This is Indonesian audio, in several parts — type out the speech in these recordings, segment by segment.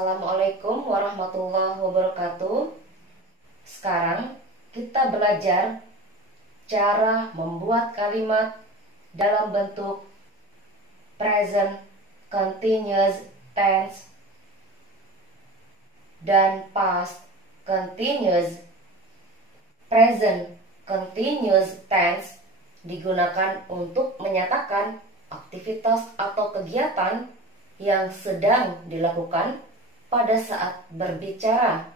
Assalamualaikum warahmatullahi wabarakatuh. Sekarang kita belajar cara membuat kalimat dalam bentuk present continuous tense dan past continuous. Present continuous tense digunakan untuk menyatakan aktivitas atau kegiatan yang sedang dilakukan pada saat berbicara.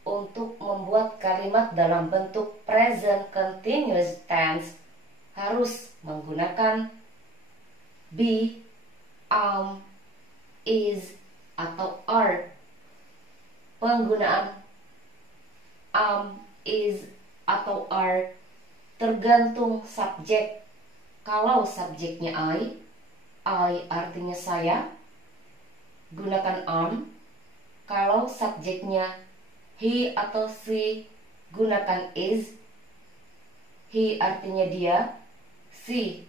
Untuk membuat kalimat dalam bentuk present continuous tense harus menggunakan be, is, atau are. Penggunaan is, atau are tergantung subjek. Kalau subjeknya I artinya saya, gunakan am. Kalau subjeknya he atau she, gunakan is. He artinya dia, she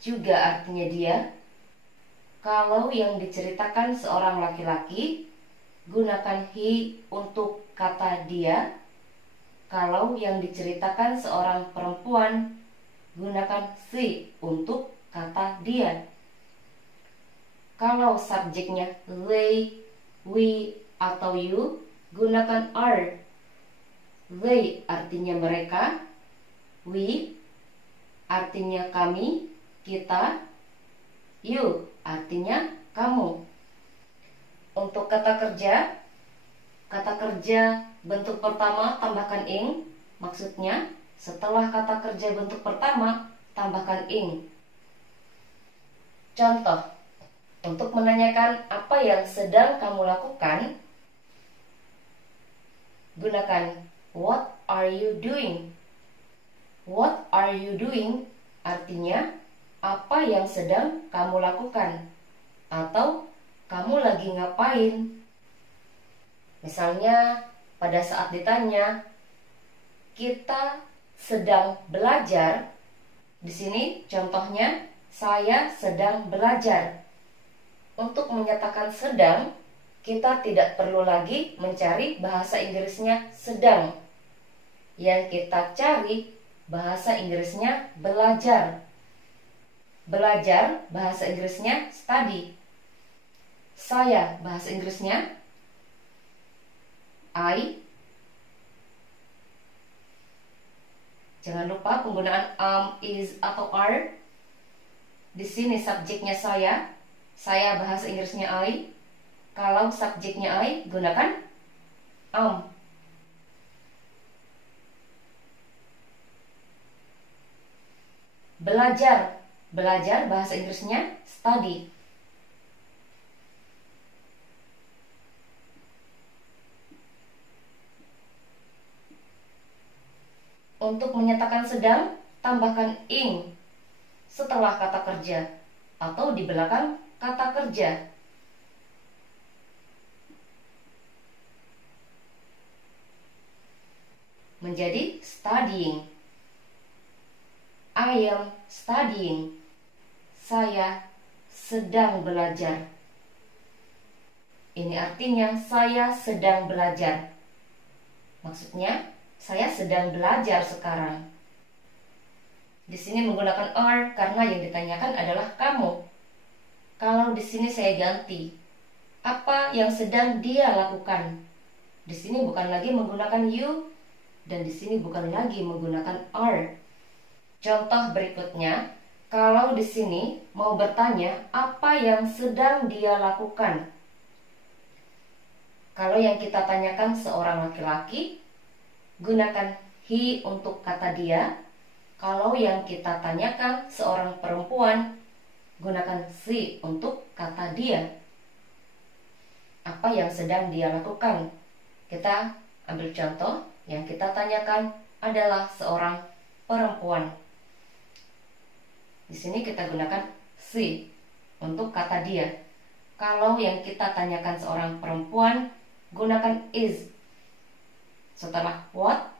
juga artinya dia. Kalau yang diceritakan seorang laki-laki, gunakan he untuk kata dia. Kalau yang diceritakan seorang perempuan, gunakan she untuk kata dia. Kalau subjeknya they, we, atau you, gunakan are. They artinya mereka, we artinya kami, kita, you artinya kamu. Untuk kata kerja bentuk pertama tambahkan ing. Maksudnya setelah kata kerja bentuk pertama tambahkan ing. Contoh, untuk menanyakan apa yang sedang kamu lakukan, gunakan what are you doing. What are you doing artinya apa yang sedang kamu lakukan atau kamu lagi ngapain. Misalnya pada saat ditanya kita sedang belajar, di sini contohnya saya sedang belajar. Untuk menyatakan sedang, kita tidak perlu lagi mencari bahasa Inggrisnya sedang. Yang kita cari bahasa Inggrisnya belajar. Belajar bahasa Inggrisnya study. Saya bahasa Inggrisnya I. Jangan lupa penggunaan is, atau are. Di sini subjeknya saya bahasa Inggrisnya I. Kalau subjeknya I, gunakan am. Belajar bahasa Inggrisnya study. Untuk menyatakan sedang, tambahkan ing setelah kata kerja atau di belakang kata kerja. Menjadi studying. I am studying. Saya sedang belajar. Ini artinya saya sedang belajar. Maksudnya saya sedang belajar sekarang. Di sini menggunakan are karena yang ditanyakan adalah kamu. Kalau di sini saya ganti, apa yang sedang dia lakukan? Di sini bukan lagi menggunakan you dan di sini bukan lagi menggunakan are. Contoh berikutnya, kalau di sini mau bertanya apa yang sedang dia lakukan. Kalau yang kita tanyakan seorang laki-laki, gunakan he untuk kata dia. Kalau yang kita tanyakan seorang perempuan, gunakan she untuk kata dia. Apa yang sedang dia lakukan? Kita ambil contoh, yang kita tanyakan adalah seorang perempuan. Di sini kita gunakan she untuk kata dia. Kalau yang kita tanyakan seorang perempuan, gunakan is. Setelah what,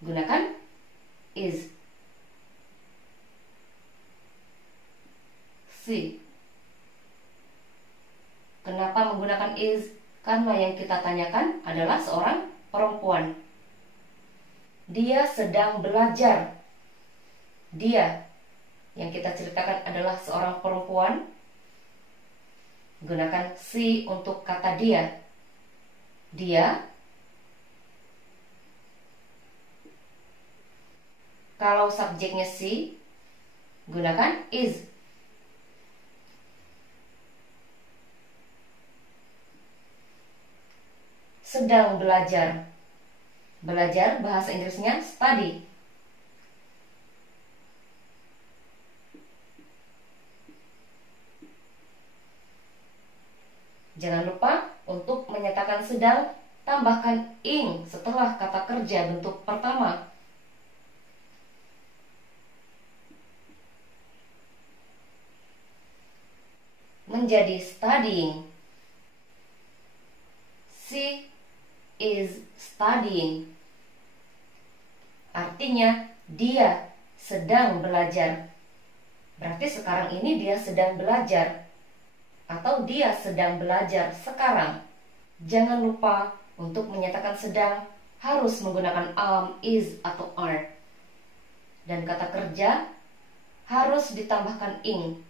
gunakan is. She. Kenapa menggunakan is karena yang kita tanyakan adalah seorang perempuan. Dia sedang belajar. Dia yang kita ceritakan adalah seorang perempuan. Gunakan she untuk kata dia. Dia. Kalau subjeknya she, gunakan is. Sedang belajar. Belajar bahasa Inggrisnya study. Jangan lupa untuk menyatakan sedang, tambahkan ing setelah kata kerja bentuk pertama. Menjadi studying. She is studying. Artinya dia sedang belajar. Berarti sekarang ini dia sedang belajar. Atau dia sedang belajar sekarang. Jangan lupa untuk menyatakan sedang harus menggunakan am, is, atau are. Dan kata kerja harus ditambahkan ing.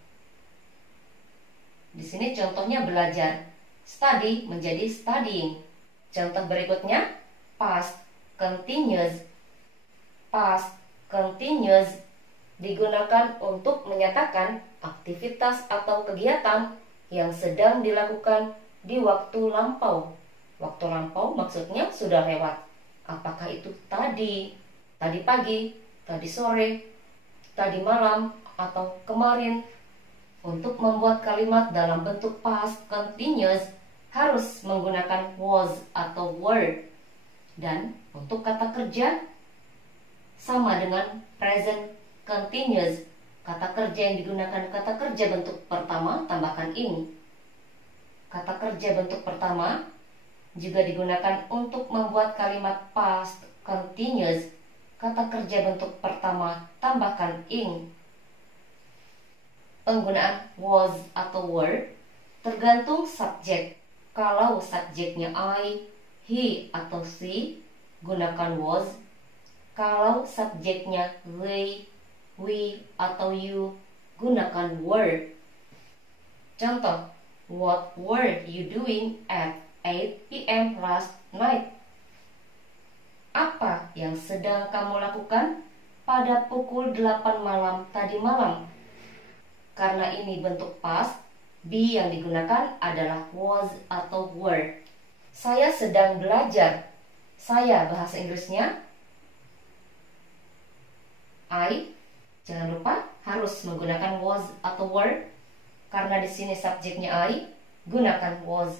Di sini contohnya belajar. Study menjadi studying. Contoh berikutnya past continuous. Past continuous digunakan untuk menyatakan aktivitas atau kegiatan yang sedang dilakukan di waktu lampau. Waktu lampau maksudnya sudah lewat. Apakah itu tadi pagi, tadi sore, tadi malam, atau kemarin. Untuk membuat kalimat dalam bentuk past continuous harus menggunakan was atau were. Dan untuk kata kerja sama dengan present continuous. Kata kerja yang digunakan kata kerja bentuk pertama tambahkan ing. Kata kerja bentuk pertama juga digunakan untuk membuat kalimat past continuous. Kata kerja bentuk pertama tambahkan ing. Penggunaan was atau were tergantung subjek. Kalau subjeknya I, he, atau she, gunakan was. Kalau subjeknya they, we, atau you, gunakan were. Contoh, what were you doing at 8 p.m. last night? Apa yang sedang kamu lakukan pada pukul 8 malam tadi malam? Karena ini bentuk past, be yang digunakan adalah was atau were. Saya sedang belajar. Saya bahasa Inggrisnya I. Jangan lupa harus menggunakan was atau were. Karena di sini subjeknya I, gunakan was.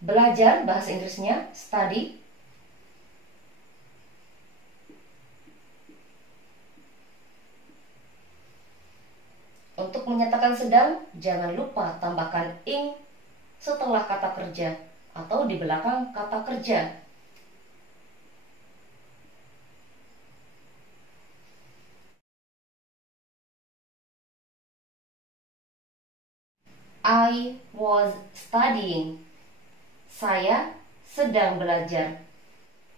Belajar bahasa Inggrisnya study. Untuk menyatakan sedang, jangan lupa tambahkan ing setelah kata kerja atau di belakang kata kerja. I was studying. Saya sedang belajar.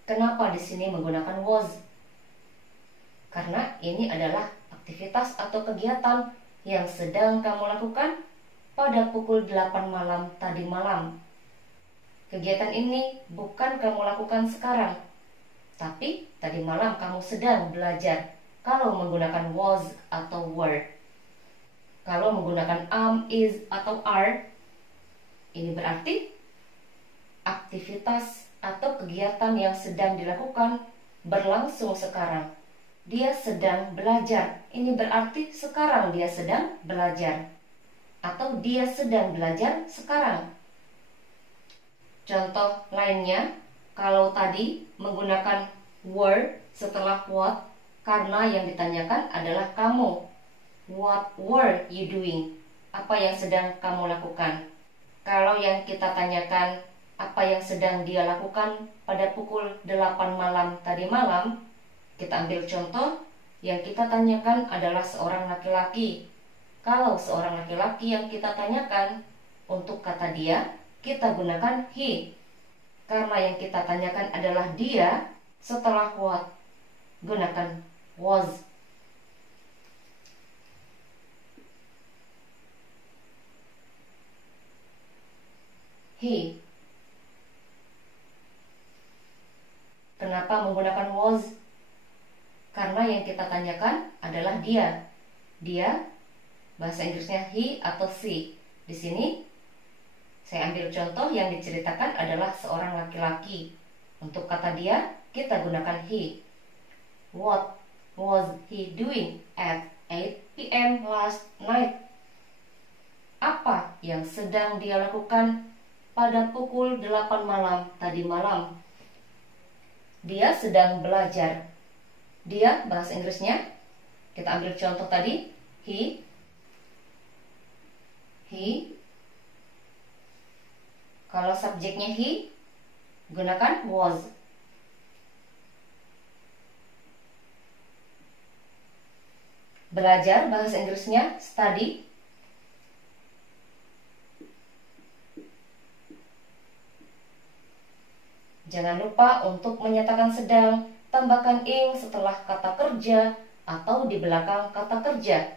Kenapa di sini menggunakan was? Karena ini adalah aktivitas atau kegiatan yang sedang kamu lakukan pada pukul 8 malam tadi malam. Kegiatan ini bukan kamu lakukan sekarang, tapi tadi malam kamu sedang belajar. Kalau menggunakan was atau were. Kalau menggunakan am, is, atau are, ini berarti aktivitas atau kegiatan yang sedang dilakukan berlangsung sekarang. Dia sedang belajar. Ini berarti sekarang dia sedang belajar. Atau dia sedang belajar sekarang. Contoh lainnya, kalau tadi menggunakan were setelah what, karena yang ditanyakan adalah kamu. What were you doing? Apa yang sedang kamu lakukan? Kalau yang kita tanyakan apa yang sedang dia lakukan pada pukul 8 malam tadi malam, kita ambil contoh, Yang kita tanyakan adalah seorang laki-laki. Kalau seorang laki-laki yang kita tanyakan, untuk kata dia, kita gunakan he. Karena yang kita tanyakan adalah dia, setelah what, gunakan was. He. Kenapa menggunakan was? Karena yang kita tanyakan adalah dia. Dia, bahasa Inggrisnya he atau she. Di sini saya ambil contoh yang diceritakan adalah seorang laki-laki. Untuk kata dia, kita gunakan he. What was he doing at 8 p.m. last night? Apa yang sedang dia lakukan pada pukul 8 malam tadi malam? Dia sedang belajar. Dia, bahasa Inggrisnya, kita ambil contoh tadi, he. Kalau subjeknya he, gunakan was. Belajar, bahasa Inggrisnya study. Jangan lupa untuk menyatakan sedang, tambahkan ing setelah kata kerja atau di belakang kata kerja.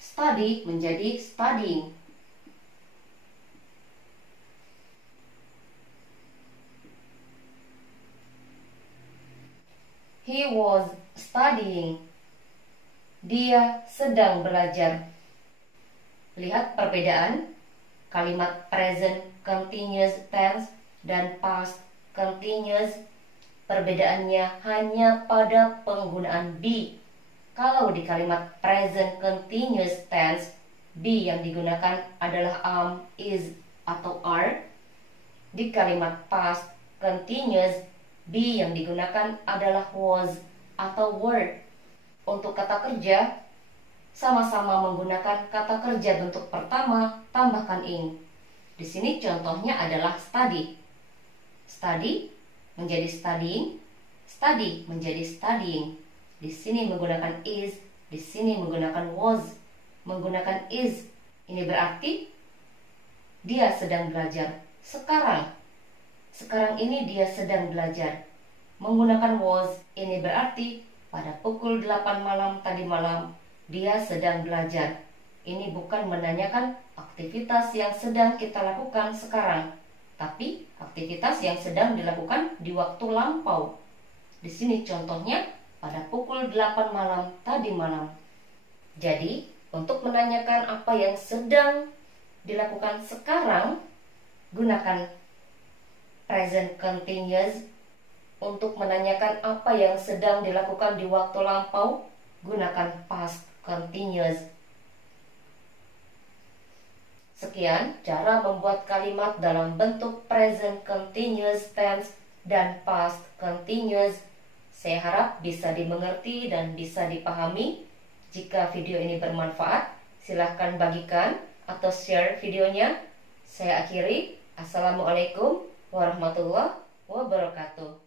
Study menjadi studying. He was studying. Dia sedang belajar. Lihat perbedaan kalimat present continuous tense dan past continuous. Perbedaannya hanya pada penggunaan be. Kalau di kalimat present continuous tense, be yang digunakan adalah am, is, atau are. Di kalimat past continuous, be yang digunakan adalah was atau were. Untuk kata kerja, sama-sama menggunakan kata kerja bentuk pertama, tambahkan ing. Di sini contohnya adalah study. Study menjadi studying, study menjadi studying. Di sini menggunakan is, di sini menggunakan was, menggunakan is. Ini berarti dia sedang belajar sekarang. Sekarang ini dia sedang belajar. Menggunakan was, ini berarti pada pukul 8 malam tadi malam dia sedang belajar. Ini bukan menanyakan aktivitas yang sedang kita lakukan sekarang, tapi aktivitas yang sedang dilakukan di waktu lampau. Di sini contohnya pada pukul 8 malam tadi malam. Jadi, untuk menanyakan apa yang sedang dilakukan sekarang, gunakan present continuous. Untuk menanyakan apa yang sedang dilakukan di waktu lampau, gunakan past continuous. Sekian cara membuat kalimat dalam bentuk present continuous tense dan past continuous. Saya harap bisa dimengerti dan bisa dipahami. Jika video ini bermanfaat, silahkan bagikan atau share videonya. Saya akhiri. Assalamualaikum warahmatullahi wabarakatuh.